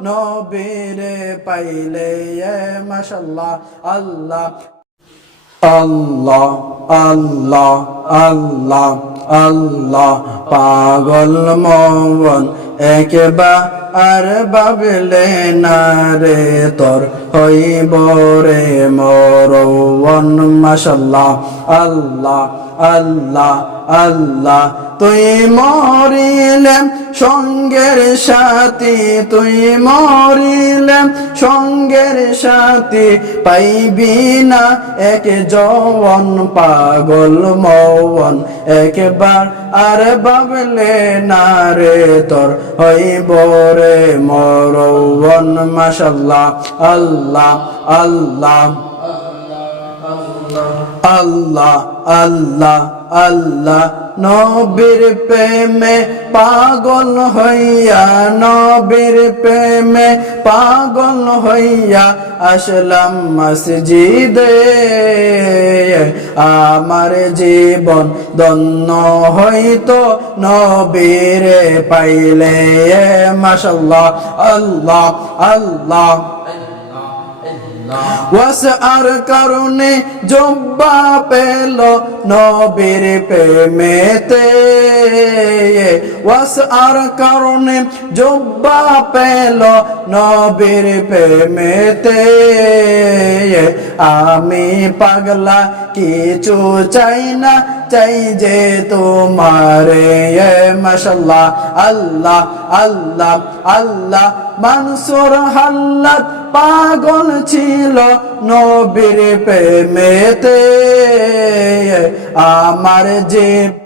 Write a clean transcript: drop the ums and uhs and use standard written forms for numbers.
নবীরে পাইলে মাশাআল্লাহ আল্লাহ আল্লাহ আল্লাহ আল্লাহ আল্লাহ পাগল মন একবার ভাবলে না রে তোর হইব রে মরণ মাশাআল্লাহ আল্লাহ আল্লাহ আল্লাহ তুই মরিলে সঙ্গের সাথী তুই মরিলে সঙ্গের সাথী পাইবি না এক যৌবন পাগল মৌন একবার আর ভাবলে না রে তোর হইব রে মরণ মাশাআল্লাহ আল্লাহ আল্লাহ আল্লাহ আল্লাহ আল্লাহ নবীর প্রেমে পাগল হইয়া নবীর প্রেমে পাগল হইয়া আসলাম মসজিদে আমার জীবন ধন্য হইতো নবীরে পাইলে মাশাআল্লাহ আল্লাহ আল্লাহ ওয়াসআর কারণে জব্বা পেল নবীর প্রেমেতে ওয়াসআর কারণে জব্বা পেল নবীর প্রেমেতে আমি পাগলা কিছু চাই না চাই যে তোমারে মাশাআল্লাহ আল্লাহ আল্লাহ আল্লাহ মানসুর হাল্লাত পাগল ছিল নবীর প্রেমেতে আমার যে